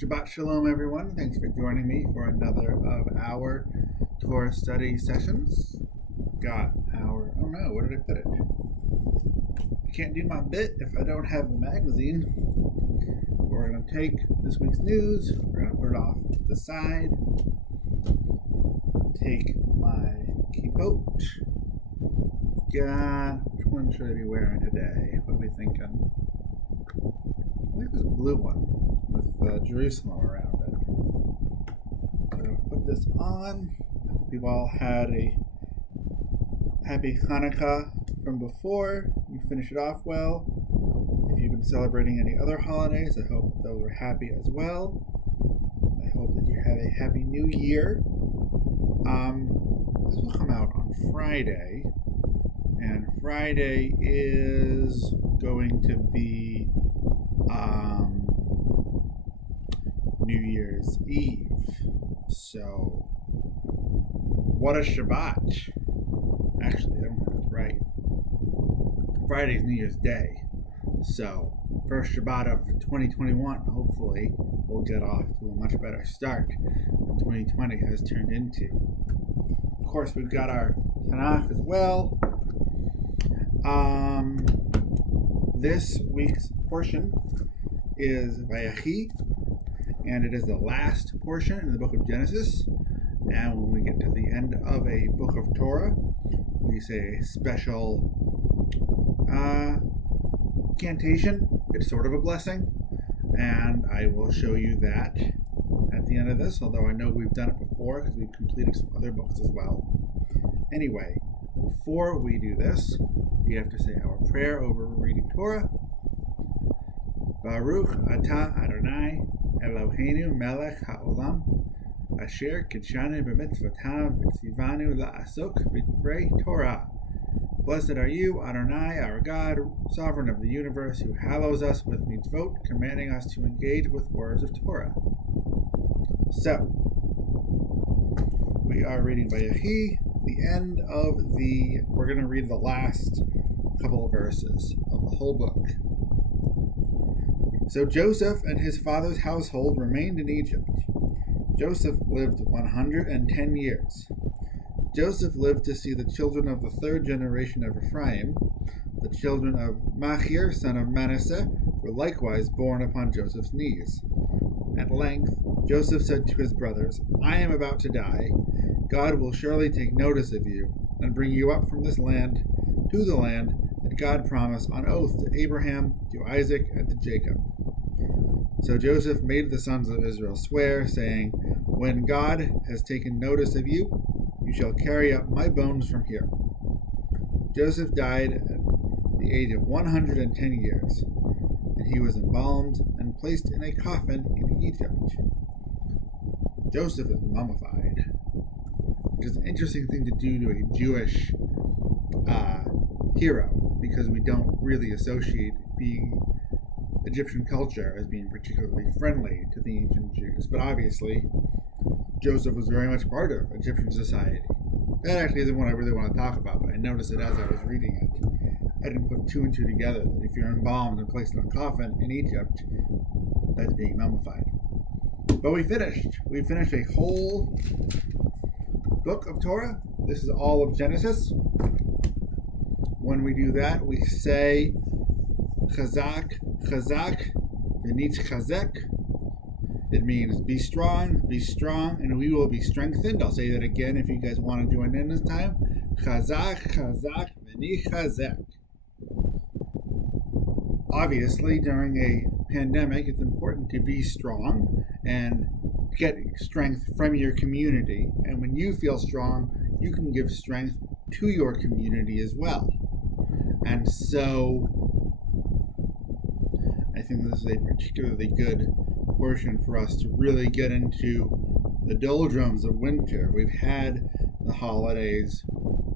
Shabbat Shalom, everyone. Thanks for joining me for another of our Torah Study sessions. Got our... Oh no, where did I put it? I can't do my bit if I don't have the magazine. We're going to take this week's news. We're going to put it off to the side. Take my kippot. Which one should I be wearing today? What are we thinking? I think there's a blue one with Jerusalem around it. So I'll put this on. We've all had a happy Hanukkah from before. You finish it off well. If you've been celebrating any other holidays, I hope that those are happy as well. I hope that you have a happy new year. This will come out on Friday. And Friday is going to be New Year's Eve. So, what a Shabbat. Actually, I don't think that's right. Friday's New Year's Day. So, first Shabbat of 2021, hopefully, we'll get off to a much better start than 2020 has turned into. Of course, we've got our Tanakh as well. This week's portion is Vayechi, and it is the last portion in the book of Genesis. And when we get to the end of a book of Torah, we say a special cantation. It's sort of a blessing, and I will show you that at the end of this, although I know we've done it before because we've completed some other books as well. Anyway, before we do this, we have to say our prayer over reading Torah. Baruch atah Adonai Eloheinu melech haolam asher kidshanu b'mitzvotav v'tzivanu la'asok b'divrei Torah. Blessed are you, Adonai, our God, sovereign of the universe, who hallows us with mitzvot, commanding us to engage with words of Torah. So, we are reading Vayechi, the end of we're going to read the last couple of verses of the whole book. So Joseph and his father's household remained in Egypt. Joseph lived 110 years. Joseph lived to see the children of the third generation of Ephraim. The children of Machir, son of Manasseh, were likewise born upon Joseph's knees. At length, Joseph said to his brothers, I am about to die. God will surely take notice of you and bring you up from this land to the land that God promised on oath to Abraham, to Isaac, and to Jacob. So Joseph made the sons of Israel swear, saying, When God has taken notice of you, you shall carry up my bones from here. Joseph died at the age of 110 years, and he was embalmed and placed in a coffin in Egypt. Joseph is mummified, which is an interesting thing to do to a Jewish hero, because we don't really associate being Egyptian culture as being particularly friendly to the ancient Jews. But obviously, Joseph was very much part of Egyptian society. That actually isn't what I really want to talk about, but I noticed it as I was reading it. I didn't put two and two together, that if you're embalmed and placed in a coffin in Egypt, that's being mummified. But we finished. We finished a whole book of Torah. This is all of Genesis. When we do that, we say Chazak, Chazak, V'nitz Chazek. It means be strong, and we will be strengthened. I'll say that again if you guys want to join in this time. Chazak, Chazak, V'nitz Chazek. Obviously, during a pandemic, it's important to be strong and get strength from your community. And when you feel strong, you can give strength to your community as well. And so, I think this is a particularly good portion for us to really get into the doldrums of winter. We've had the holidays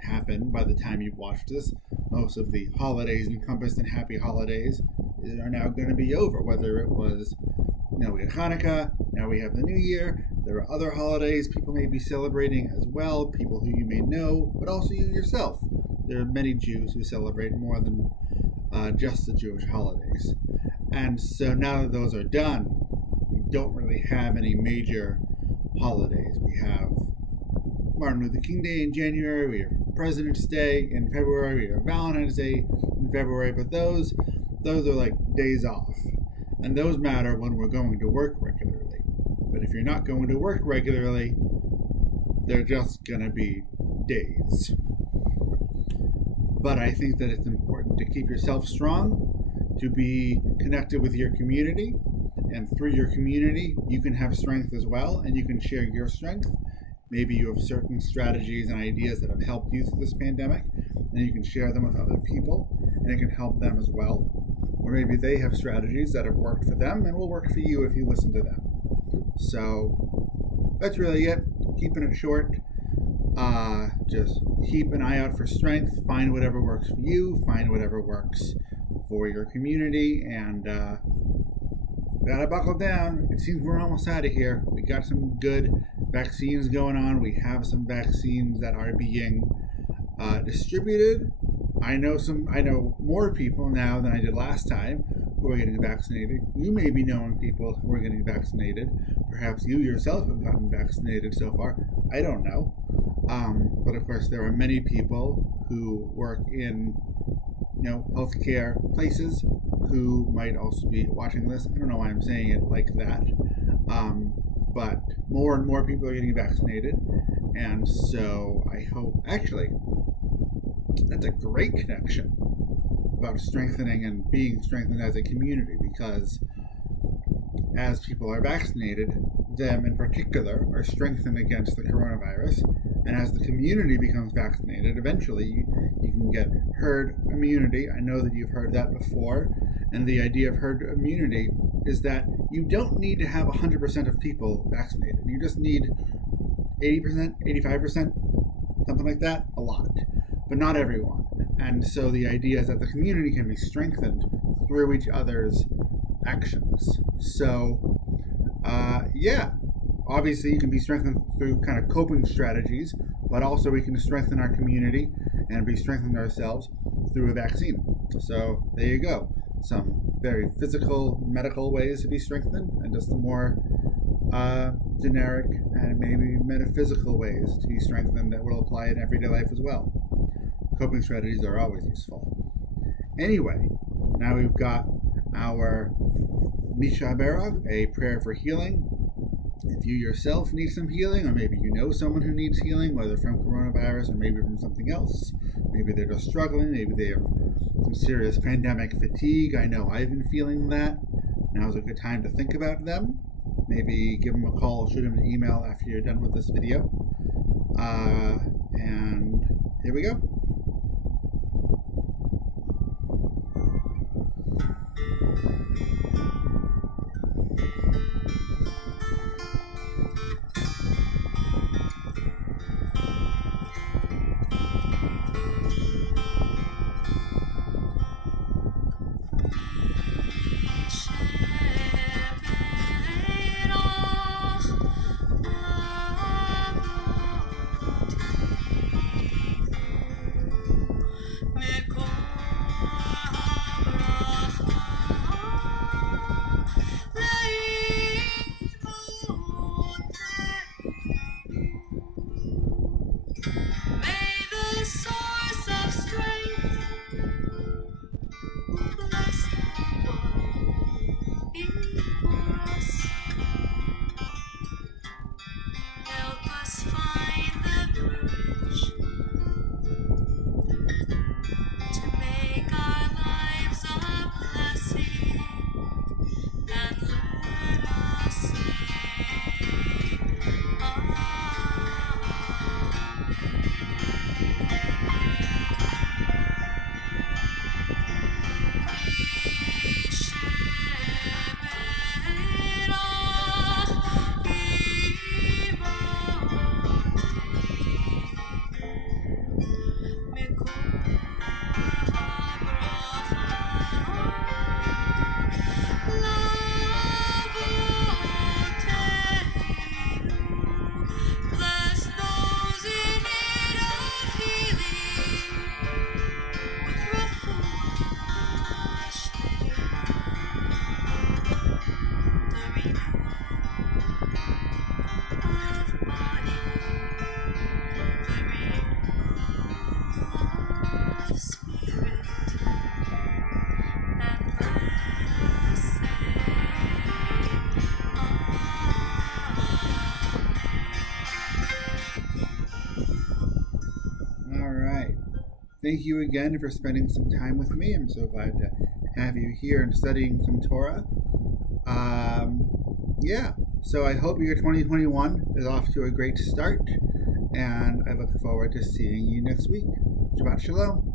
happen by the time you've watched this. Most of the holidays encompassed in happy holidays are now going to be over, whether it was, we had Hanukkah, now we have the New Year. There are other holidays people may be celebrating as well, people who you may know, but also you yourself. There are many Jews who celebrate more than just the Jewish holidays. And so now that those are done, we don't really have any major holidays. We have Martin Luther King Day in January, we have President's Day in February, we have Valentine's Day in February, but those are like days off. And those matter when we're going to work regularly. But if you're not going to work regularly, they're just going to be days. But I think that it's important to keep yourself strong, to be connected with your community, and through your community, you can have strength as well, and you can share your strength. Maybe you have certain strategies and ideas that have helped you through this pandemic, and you can share them with other people, and it can help them as well. Or maybe they have strategies that have worked for them and will work for you if you listen to them. So that's really it. Keeping it short. Just keep an eye out for strength. Find whatever works for you. Find whatever works for your community. And gotta buckle down. It seems we're almost out of here. We got some good vaccines going on. We have some vaccines that are being distributed. I know more people now than I did last time who are getting vaccinated. You may be knowing people who are getting vaccinated. Perhaps you yourself have gotten vaccinated so far. I don't know. But of course, there are many people who work in, healthcare places who might also be watching this. I don't know why I'm saying it like that. But more and more people are getting vaccinated. And so I hope, actually, that's a great connection about strengthening and being strengthened as a community, because as people are vaccinated, them in particular are strengthened against the coronavirus. And as the community becomes vaccinated, eventually you can get herd immunity. I know that you've heard that before. And the idea of herd immunity is that you don't need to have 100% of people vaccinated. You just need 80%, 85%, something like that, a lot. But not everyone. And so the idea is that the community can be strengthened through each other's actions. So, obviously you can be strengthened through kind of coping strategies, but also we can strengthen our community and be strengthened ourselves through a vaccine. So there you go. Some very physical, medical ways to be strengthened, and just the more generic and maybe metaphysical ways to be strengthened that will apply in everyday life as well. Coping strategies are always useful. Anyway, now we've got our Misha Berag, a prayer for healing. If you yourself need some healing, or maybe you know someone who needs healing, whether from coronavirus or maybe from something else, maybe they're just struggling, maybe they have some serious pandemic fatigue. I know I've been feeling that. Now's a good time to think about them. Maybe give them a call, shoot them an email after you're done with this video. And here we go. All right. Thank you again for spending some time with me. I'm so glad to have you here and studying some Torah. Yeah, so I hope your 2021 is off to a great start, and I look forward to seeing you next week. Shabbat Shalom.